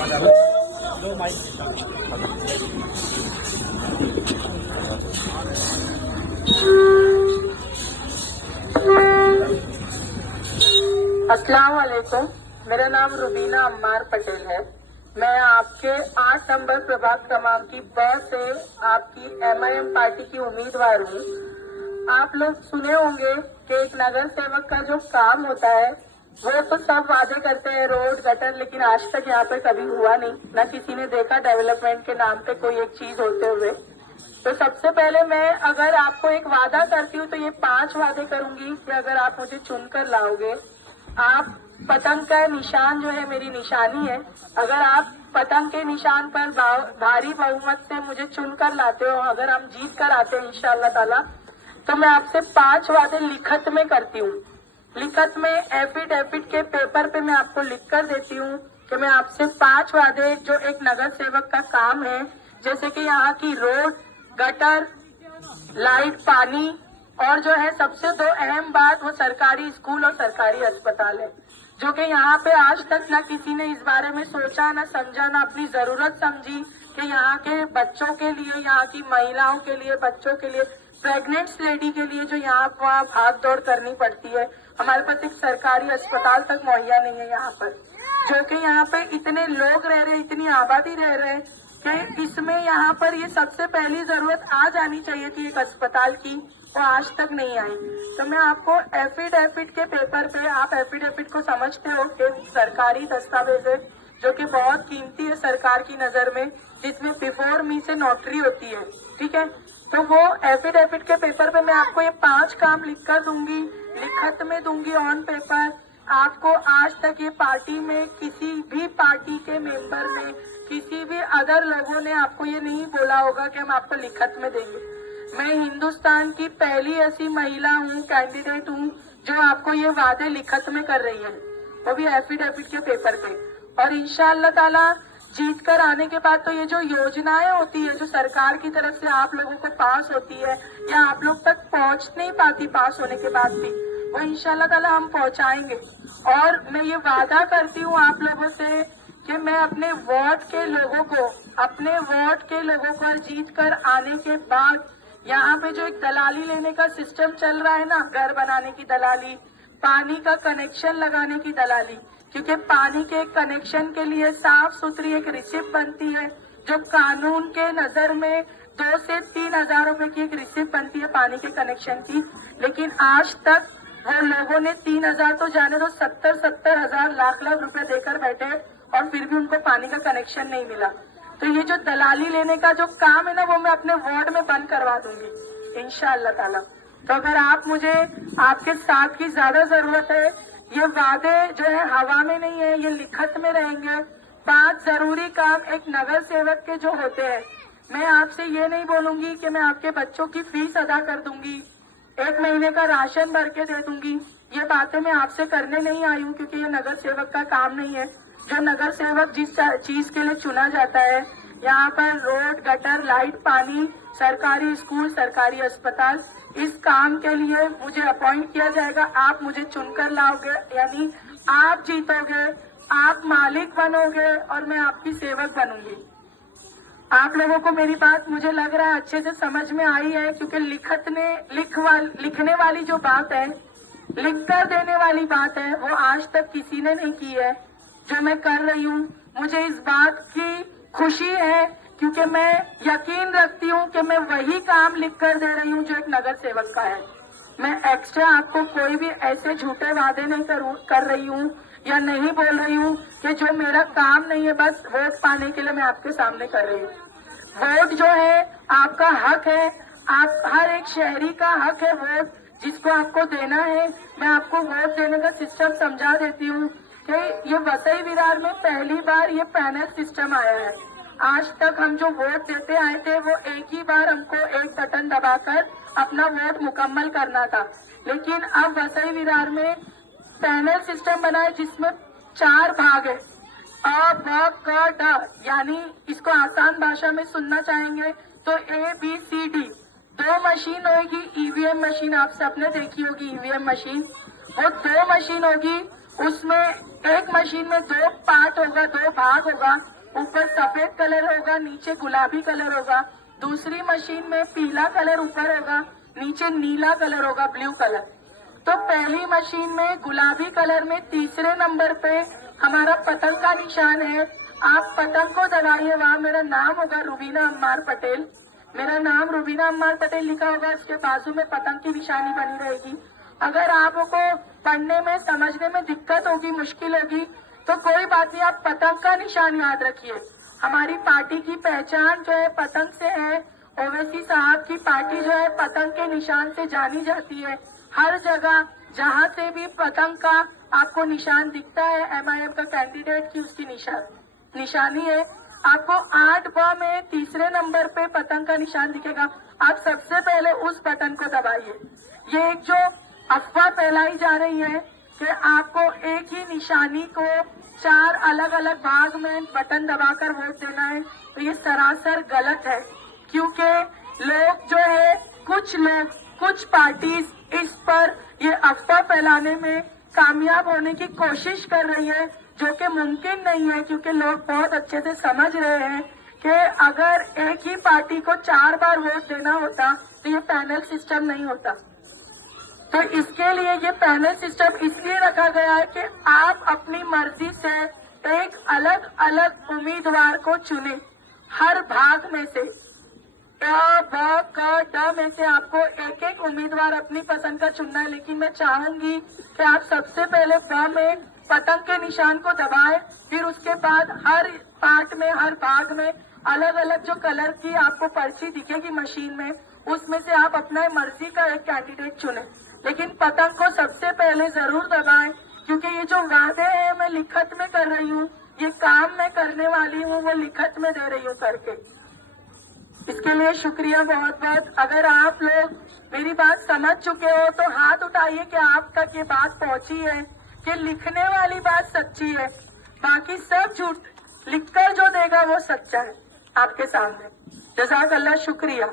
अस्सलाम वालेकुम। मेरा नाम रुबीना अम्मार पटेल है। मैं आपके 8 नंबर प्रभाग क्रमांक की ब से आपकी MIM पार्टी की उम्मीदवार हूँ। आप लोग सुने होंगे कि एक नगर सेवक का जो काम होता है वो तो सब वादे करते हैं, रोड गटर, लेकिन आज तक यहाँ पे कभी हुआ नहीं, न किसी ने देखा डेवलपमेंट के नाम पे कोई एक चीज होते हुए। तो सबसे पहले मैं अगर आपको एक वादा करती हूँ तो ये 5 वादे करूंगी कि अगर आप मुझे चुनकर लाओगे, आप पतंग का निशान जो है मेरी निशानी है, अगर आप पतंग के निशान पर भारी बहुमत से मुझे चुनकर लाते हो, अगर हम जीत कर आते हैं इंशाअल्लाह ताला, तो मैं आपसे 5 वादे लिखत में करती हूँ। लिखत में एफिडेविट के पेपर पे मैं आपको लिख कर देती हूँ कि मैं आपसे 5 वादे जो एक नगर सेवक का काम है, जैसे कि यहाँ की रोड, गटर, लाइट, पानी, और जो है सबसे 2 अहम बात वो सरकारी स्कूल और सरकारी अस्पताल है, जो कि यहाँ पे आज तक न किसी ने इस बारे में सोचा, न समझा, न अपनी जरूरत समझी कि यहाँ के बच्चों के लिए, यहाँ की महिलाओं के लिए, बच्चों के लिए, प्रेग्नेंट लेडी के लिए जो यहाँ वहाँ भाग दौड़ करनी पड़ती है, हमारे पास एक सरकारी अस्पताल तक मुहैया नहीं है यहाँ पर, जो कि यहाँ पे इतने लोग रह रहे, इतनी आबादी रह रहे कि इसमें यहाँ पर ये सबसे पहली जरूरत आ जानी चाहिए थी एक अस्पताल की, वो आज तक नहीं आई। तो मैं आपको एफिडेविट के पेपर पे, आप एफिडेविट को समझते हो कि सरकारी दस्तावेज है जो कि बहुत कीमती है सरकार की नजर में, जिसमें बिफोर मी से नोटरी होती है, ठीक है। तो वो एफिडेविट के पेपर पे मैं आपको ये 5 काम लिख कर दूंगी, लिखत में दूंगी ऑन पेपर। आपको आज तक ये पार्टी में किसी भी पार्टी के मेंबर ने, किसी भी अदर लोगों ने आपको ये नहीं बोला होगा कि हम आपको लिखत में देंगे। मैं हिंदुस्तान की पहली ऐसी महिला हूँ, कैंडिडेट हूँ, जो आपको ये वादे लिखत में कर रही है, वो भी एफिडेविट के पेपर पे। और इंशाअल्लाह ताला जीत कर आने के बाद तो ये जो योजनाएं होती है जो सरकार की तरफ से आप लोगों को पास होती है या आप लोग तक पहुंच नहीं पाती पास होने के बाद भी, वो इंशाअल्लाह ताला हम पहुंचाएंगे। और मैं ये वादा करती हूँ आप लोगों से कि मैं अपने वार्ड के लोगों को जीत कर आने के बाद, यहाँ पे जो एक दलाली लेने का सिस्टम चल रहा है ना, घर बनाने की दलाली, पानी का कनेक्शन लगाने की दलाली, क्योंकि पानी के कनेक्शन के लिए साफ सुथरी एक रिसिप्ट बनती है जो कानून के नजर में 2 से 3 हजार रुपए की एक रिसिप्ट बनती है पानी के कनेक्शन की, लेकिन आज तक वो लोगों ने 3 हजार तो जाने दो 70 हजार लाख रुपए देकर बैठे और फिर भी उनको पानी का कनेक्शन नहीं मिला। तो ये जो दलाली लेने का जो काम है ना, वो मैं अपने वार्ड में बंद करवा दूंगी इंशाअल्लाह ताला। तो अगर आप मुझे, आपके साथ की ज्यादा जरूरत है, ये वादे जो है हवा में नहीं है, ये लिखत में रहेंगे। 5 जरूरी काम एक नगर सेवक के जो होते हैं, मैं आपसे ये नहीं बोलूंगी कि मैं आपके बच्चों की फीस अदा कर दूंगी, 1 महीने का राशन भर के दे दूंगी, ये बातें मैं आपसे करने नहीं आई हूँ, क्योंकि ये नगर सेवक का काम नहीं है। जो नगर सेवक जिस चीज के लिए चुना जाता है, यहाँ पर रोड, गटर, लाइट, पानी, सरकारी स्कूल, सरकारी अस्पताल, इस काम के लिए मुझे अपॉइंट किया जाएगा। आप मुझे चुनकर लाओगे, यानी आप जीतोगे, आप मालिक बनोगे और मैं आपकी सेवक बनूंगी। आप लोगों को मेरी बात मुझे लग रहा है अच्छे से समझ में आई है, क्योंकि लिखने वाली जो बात है, लिख कर देने वाली बात है, वो आज तक किसी ने नहीं की है जो मैं कर रही हूँ। मुझे इस बात की खुशी है क्योंकि मैं यकीन रखती हूँ कि मैं वही काम लिख कर दे रही हूँ जो एक नगर सेवक का है। मैं एक्स्ट्रा आपको कोई भी ऐसे झूठे वादे नहीं कर रही हूँ या नहीं बोल रही हूँ कि जो मेरा काम नहीं है, बस वोट पाने के लिए मैं आपके सामने कर रही हूँ। वोट जो है आपका हक है, आप हर एक शहरी का हक है वोट, जिसको आपको देना है। मैं आपको वोट देने का सिस्टम समझा देती हूँ कि ये वसई विरार में पहली बार ये पैनल सिस्टम आया है। आज तक हम जो वोट देते आए थे वो एक ही बार हमको एक बटन दबाकर अपना वोट मुकम्मल करना था, लेकिन अब वसई विरार में पैनल सिस्टम बना है जिसमें 4 भाग है, अ ब क ड, यानी इसको आसान भाषा में सुनना चाहेंगे तो ABCD। 2 मशीन होगी, EVM मशीन, आप सबने देखी होगी EVM मशीन, वो 2 मशीन होगी, उसमें एक मशीन में 2 पार्ट होगा, 2 भाग होगा। ऊपर सफेद कलर होगा, नीचे गुलाबी कलर होगा। दूसरी मशीन में पीला कलर ऊपर होगा, नीचे नीला कलर होगा, ब्लू कलर। तो पहली मशीन में गुलाबी कलर में तीसरे नंबर पे हमारा पतंग का निशान है। आप पतंग को दबाइए, वहाँ मेरा नाम होगा रुबीना अम्मार पटेल। मेरा नाम रुबीना अम्मार पटेल लिखा होगा, इसके बाजू में पतंग की निशानी बनी रहेगी। अगर आपको पढ़ने में समझने में दिक्कत होगी, मुश्किल होगी, तो कोई बात नहीं, आप पतंग का निशान याद रखिए। हमारी पार्टी की पहचान जो है पतंग से है। ओवैसी साहब की पार्टी जो है पतंग के निशान से जानी जाती है। हर जगह जहाँ से भी पतंग का आपको निशान दिखता है, MIM का कैंडिडेट की उसकी निशानी है। आपको 8 में तीसरे नंबर पे पतंग का निशान दिखेगा। आप सबसे पहले उस बटन को दबाइए। ये एक जो अफवाह फैलाई जा रही है कि आपको एक ही निशानी को 4 अलग अलग भाग में बटन दबाकर वोट देना है, तो ये सरासर गलत है। क्योंकि लोग जो है, कुछ पार्टीज इस पर ये अफवाह फैलाने में कामयाब होने की कोशिश कर रही है, जो कि मुमकिन नहीं है। क्योंकि लोग बहुत अच्छे से समझ रहे हैं कि अगर एक ही पार्टी को 4 बार वोट देना होता तो ये पैनल सिस्टम नहीं होता। तो इसके लिए ये पैनल सिस्टम इसलिए रखा गया है कि आप अपनी मर्जी से एक अलग अलग उम्मीदवार को चुने। हर भाग में से ड में से आपको एक एक उम्मीदवार अपनी पसंद का चुनना है। लेकिन मैं चाहूंगी कि आप सबसे पहले ब में पतंग के निशान को दबाएं, फिर उसके बाद हर पार्ट में, हर भाग में अलग अलग जो कलर की आपको पर्ची दिखेगी मशीन में, उसमें से आप अपना मर्जी का एक कैंडिडेट चुने। लेकिन पतंग को सबसे पहले जरूर दबाएं, क्योंकि ये जो वादे हैं मैं लिखत में कर रही हूँ, ये काम मैं करने वाली हूँ वो लिखत में दे रही हूँ करके। इसके लिए शुक्रिया बहुत बहुत। अगर आप लोग मेरी बात समझ चुके हो तो हाथ उठाइए कि आप तक ये बात पहुंची है कि लिखने वाली बात सच्ची है, बाकी सब झूठ। लिखकर जो देगा वो सच्चा है आपके सामने। जज़ाकल्लाह, शुक्रिया।